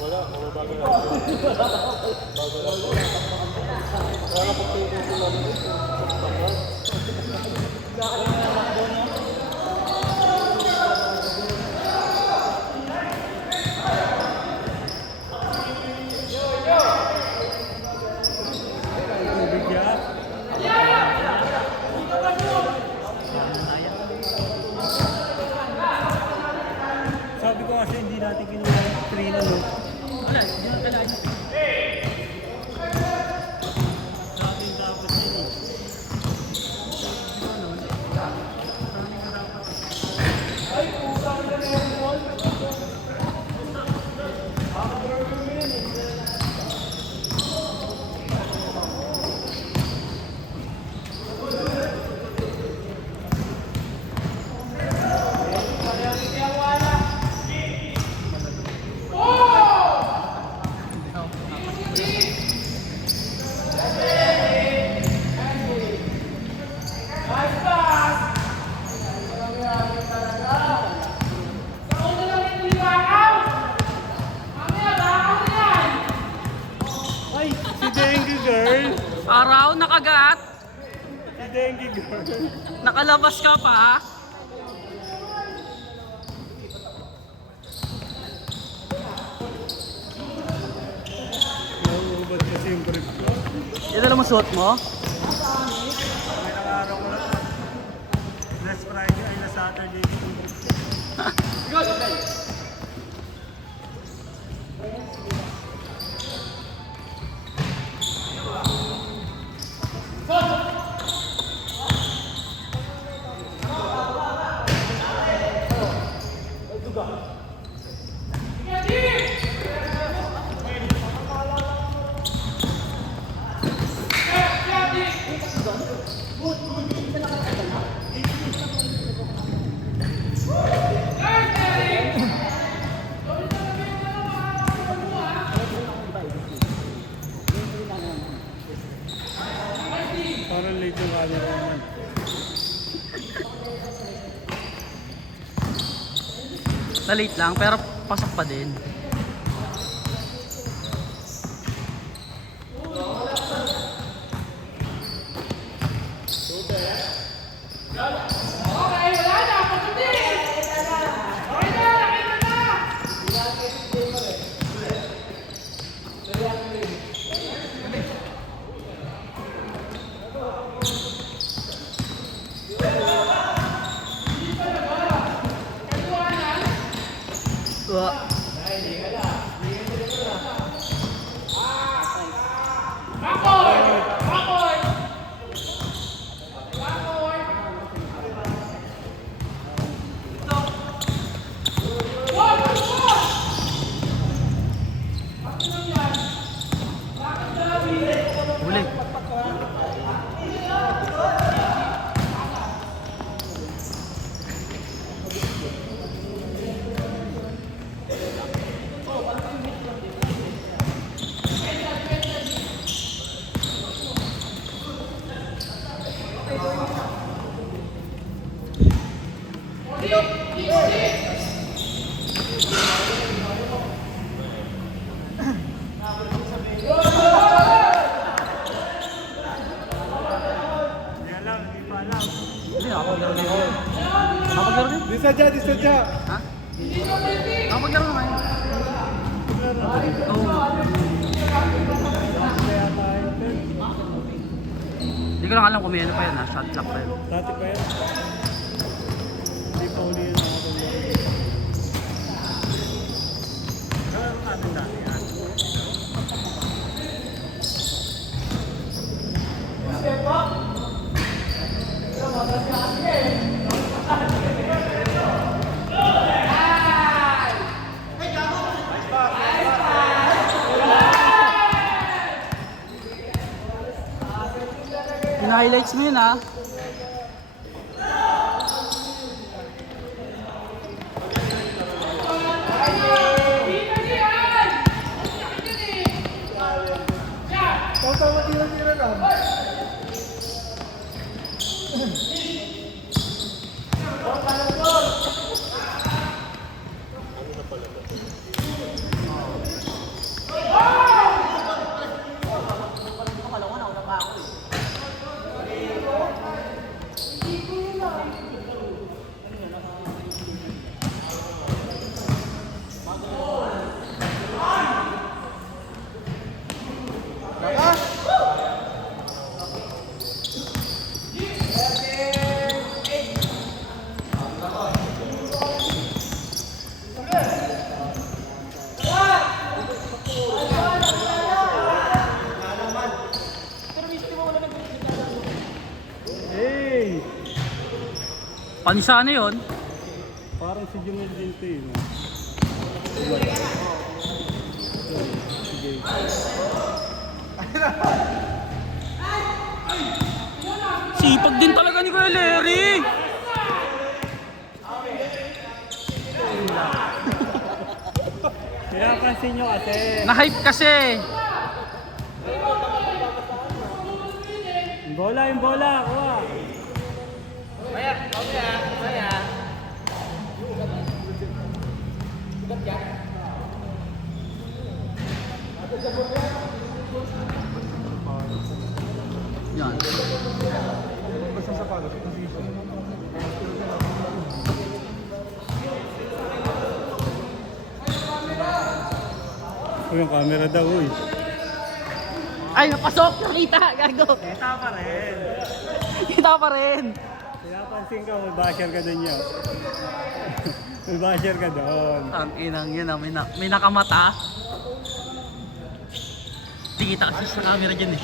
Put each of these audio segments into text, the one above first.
Wala, bago na. Bago na. Wala ko kayo kung sila nito. Sabi ko kasi hindi natin kinuha yung 3 na no. Wala, hindi na kailangan. Sabi yung dapat yun eh. Ay, utang na yung ball. Ay, si Dengue Girl! Araw, nakagat. Si Dengue Girl! Nakalabas ka pa. Nauubad kasi yung brief ko. Yan na lang suot mo? May nakaraw ko lang. Last Friday ay na Saturday. Parang late yung camera naman. Na-late lang, pero pasok pa din. Wah. Boleh. Hindi alam, hindi pa alam. Hindi ako maglaro din. Ako maglaro din? Di sadya, di sadya. Ha? Ako maglaro naman. Oo. Kaya tayo. Hindi ko lang alam kung may ano pa yun ha. Shot clock pa yun. Dati pa yan. Hindi pa uli yun ako pag-laro. Kalaro natin dati yan. Pina-highlights mo yun ha. Tama tira-tira lang. Panisa na yun. Parang si Jumel din ito eh. Sige. Sipag din talaga ni Kuya Larry. Pinapansin nyo kasi. Na-hype kasi. Yung bola, kuha. Yan. Yung camera daw, uy. Ay, napasok! Nakita! Gago! Kita pa rin. Kita pa rin! Pinapansin ka, may basher ka dun yun. May basher ka doon. Ang inang yun ah, may nakamata. Di kita kasi sa camera dyan eh.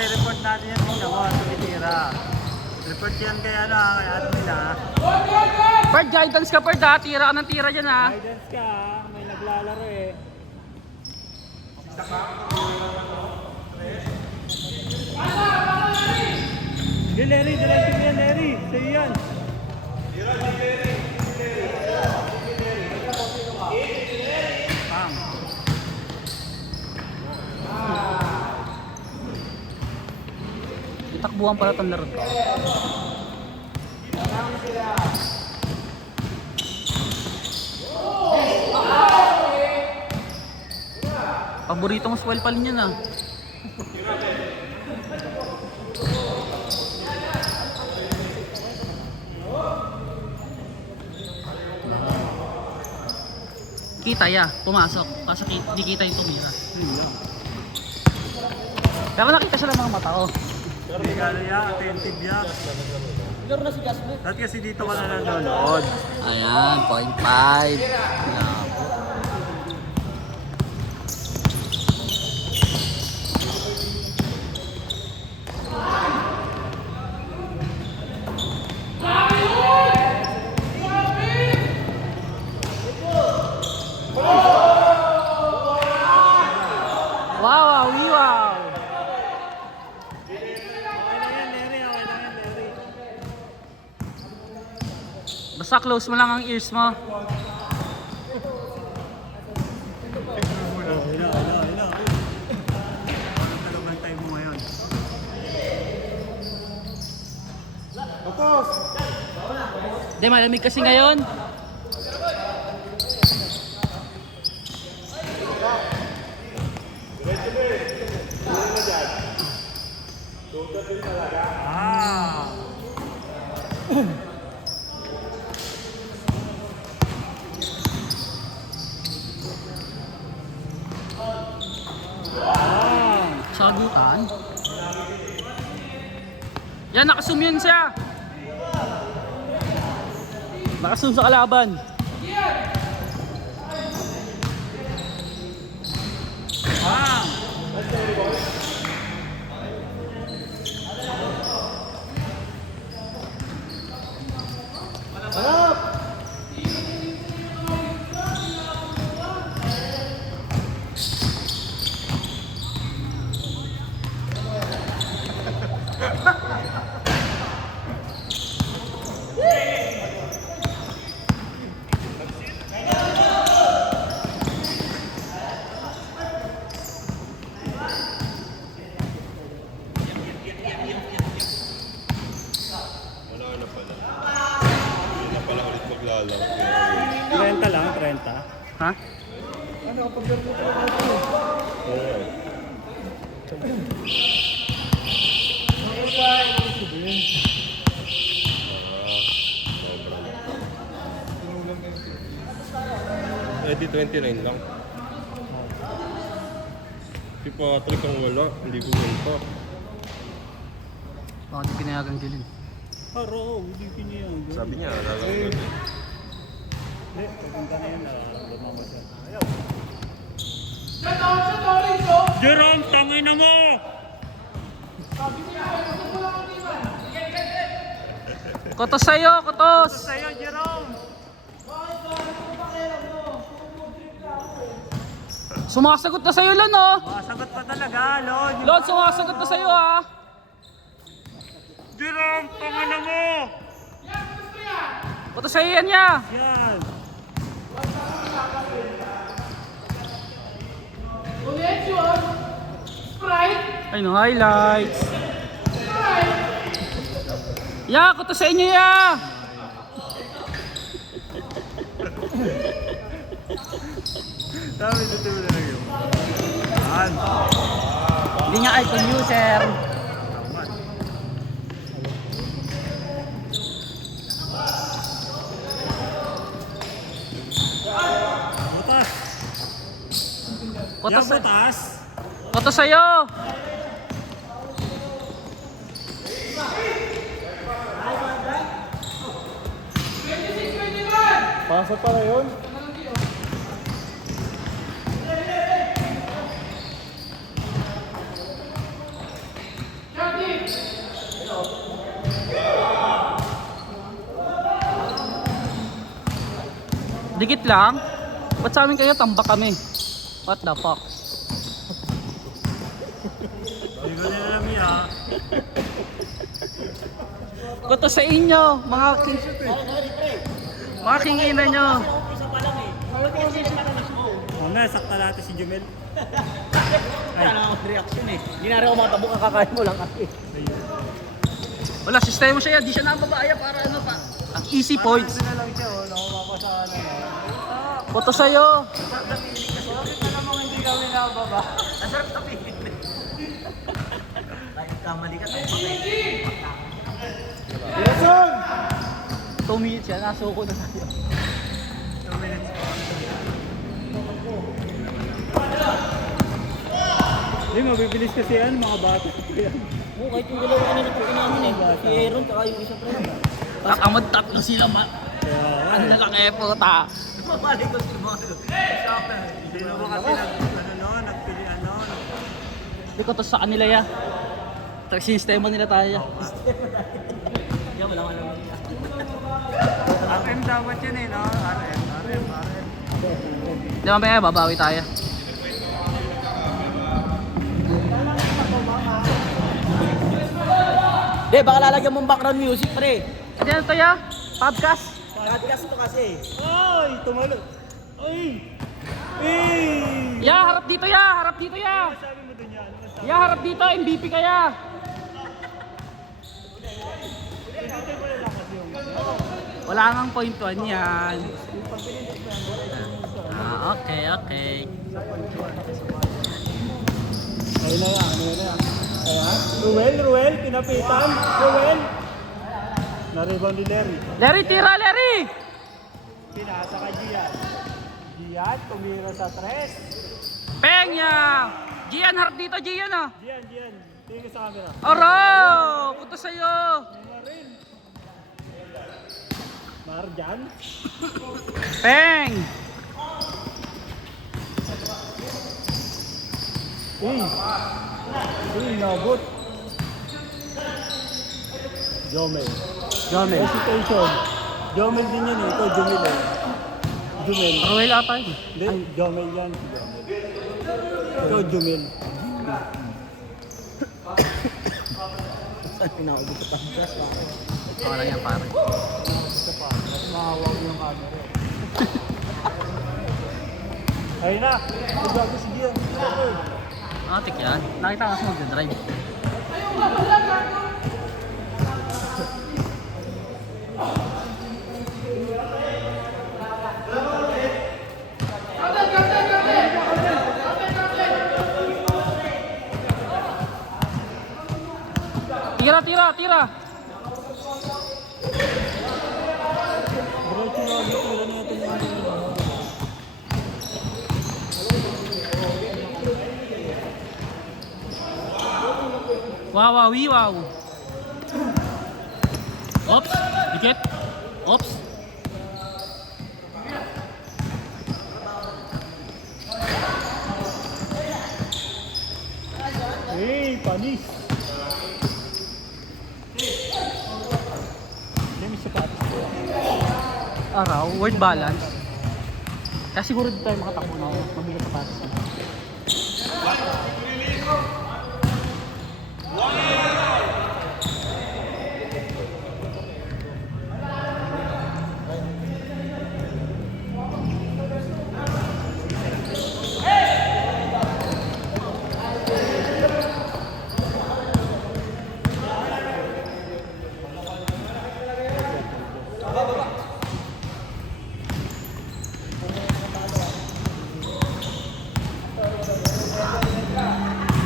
I-report natin yan nila mo, tumitira. Report yan kaya na, kaya ano nila. Bird, guidance ka Bird ha. Tira ka ng tira dyan ha. Guidance ka, may naglalaro eh. Sige Larry, diretso mo yan Larry. Sa'yo yan. Pam. Itakbuhan pala itong laro to. Paborito mo swell pa rin yan ah. Kita ya, pumasok. Kasi di kita yung tumira. Pero nakita siya ng mga mata ko. Hindi ka na yan, attentive yan. Dati kasi dito ka na nanonood. Ayan, 0.5. Yan. Wow, wow. Okay lang yan Larry, okay lang yan Larry. Basta close mo lang ang ears mo. Oh, ina. Anong talagang time mo ngayon? Hindi, malamig kasi ngayon. Ah! Sagutan. Yan, nakasum yun siya. Nakasum sa kalaban. Ah! Na pala ulit maglalaro. 30 lang, 30. Ha? Ready 29 lang. Si Patrick ang wala, hindi ko pa. Bakit di pinayagang dilin? Araw, hindi piniyag. Sabi niya, lalaro. Hindi, pagpunta na yun, nararamdaman mo siya. Ayaw. Jerome, tangay na mo! Kutos sa'yo, kutos! Sa'yo, Jerome! Sumasagot na sa'yo, Lon, oh! Masagot pa talaga, Lon. Lon, sumasagot na sa'yo, ah! Jerome, tangay na mo! Kutos sa'yo yan, ya! Yan! Ay, no, highlights! Ya, kutos sa inyo, ya! Sabi, dito mo na lang yun. Yan! Hindi niya icon user. Butas! Kutos Yan, sa... butas! Kutos sa'yo! Pasok pala yun. Dikit lang? Ba't sa amin kayo tambak kami? What the fuck? Hindi ko nila alam yan. Kutos sa inyo, mga king... Mga kingina nyo. Mamaya, sakta natin si Jumel. Wala na akong reaction eh. Hindi na rin ako matabok, kakain mo lang kasi. Wala, sistema siya yan. Di siya nakababaya para ano pa. Ang easy points. Ito na lang siya, wala akong mapasalan. Kutos sa'yo. Bakit alam mo hindi kami nakababa? Masarap na pilit. Kahit kamali ka, tayo patay. 2 minutes yan, nasuko na tayo. 2 minutes. Hindi, mabibilis kasi yan, mga bata. Oo, kahit yung dalawa kanina po namin eh. Si Aaron, tsaka yung isa pre. Kakamad tatlo sila ma. Ano na lang eh, puta. Mabalik ko si mga Sino ba kasi nagpili ano? Hindi ko to sa kanila ya. Sistema nila tayo. Yan, wala ka naman. RM dapat yun eh, no? RM. Di mamaya, babawi tayo. Di, baka lalagyan mong background music pre. Ano yan to ya? Podcast? Podcast to kasi. Ay, tumalo. Ay! Ay! Ya, harap dito ya! Harap dito ya! Sabi mo dun yan, ano masabi? Ya, harap dito! MVP ka ya! Wala ngang point 1 yan. Ah, okay, okay. Ayun na nga, ano na. Ruel, pinapitan. Ruel. Na-rebound ni Larry. Larry, tira, Larry! Pinasa ka Gian. Gian, tumira sa 3. Peng ya! Gian, harap dito, Gian ah! Gian. Tingin sa camera. Oro! Punta sa'yo! Marjan. Peng! Nabot. Jomel. Hesitation. Jomel din yan eh. Ito, Jumel eh. Jumel. Ruel ata yun. Hindi, Jomel yan. Ito, Jumel. Saan pinaubos sa podcast? Baka lang yan pare. Mahawag yung camera. Ayun na. Magbago si Gian. Atik yan. Nakita ka sa mag-drive. Tira! Diretso na agad tira na itong mga. Wow. Oops! Dikit! Oops! Panis. Hindi, may sapatos ko. Araw, word balance. Kaya siguro dito tayo makatakbo na mabigat sa patas.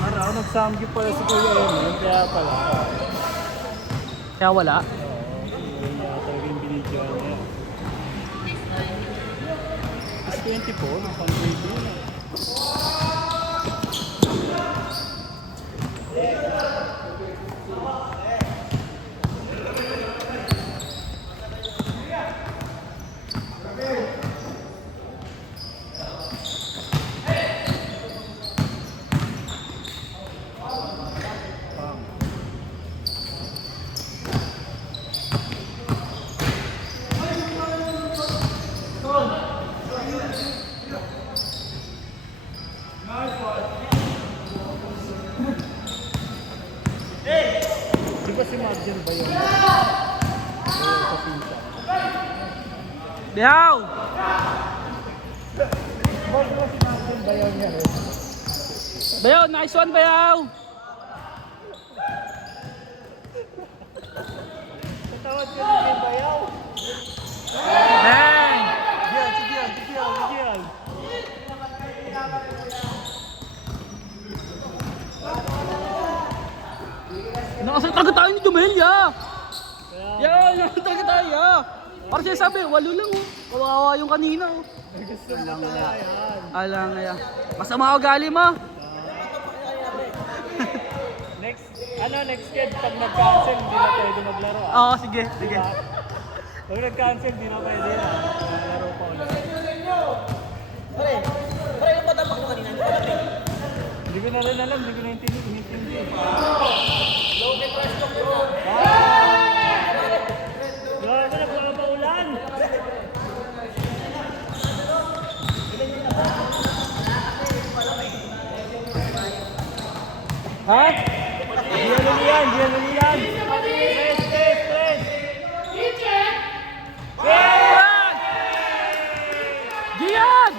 Araw, nagsamgi pala si Kuya Emil, kaya pala. Kaya wala. Oo, yun yata yung binidyo niya. Is 24, pang-grade yun. Di ba si Margin ba yun? Oo, sa pinsa. Biyaw! Bakit ba si Margin ba yun yan? Bayaw, nice one, Bayaw! Tatawad ka na kay Bayaw. Bang! Yan, sige yan, sige yan, sige yan. Nakasagtaga tayo ni Jumelia! Yan, nakasagtaga tayo, ya! Para siya sabi, walo lang oh. Kawawa yung kanina oh. Gusto mo talaga yan. Alang nga. Masama ugali mo. Next kid, pag nag-cancel, hindi na pwede maglaro. Ah. Oo, sige, sige. Diba? Pag nag-cancel, hindi na pwede na. Maglaro pa ulit. Pare, yung patapak mo kanina, hindi ko alam eh. Hindi ko na rin alam, hindi ko na intindi. Low may press talk yun ah. Grabe na, baka paulan. Ha? Diyan yan. Press. Gian!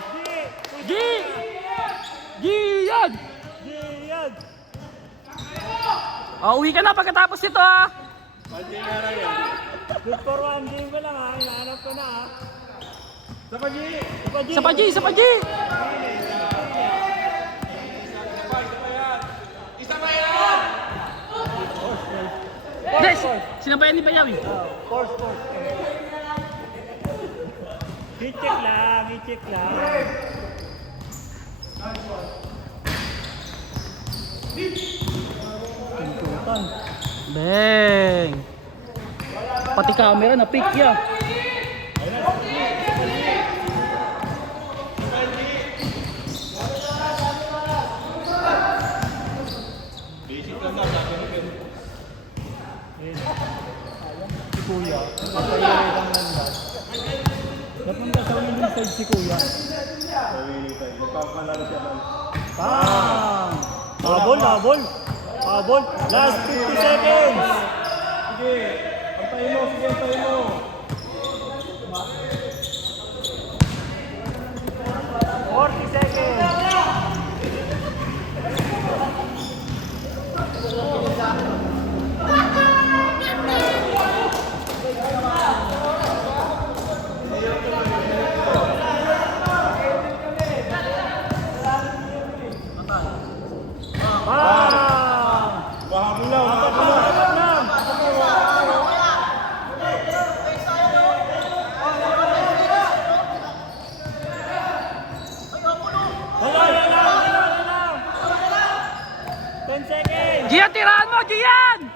Gian! Diyan. Uwi ka na pagkatapos nito ah. Good for one game ko lang ha. Hinahanap ko na ha. Sa paji! Des, sinabayan ni Bayaw eh. Force. I-check lang. Pintutan. Bang! Pati camera na pick ya. Si Kuya, napayari lang ng bat. Napunta sa winning side si Kuya. Bang! Habol! Last 50 seconds! Sige, antayin mo. 40 seconds! Wala lang. 10 seconds! Gian, tirahan mo! Gian!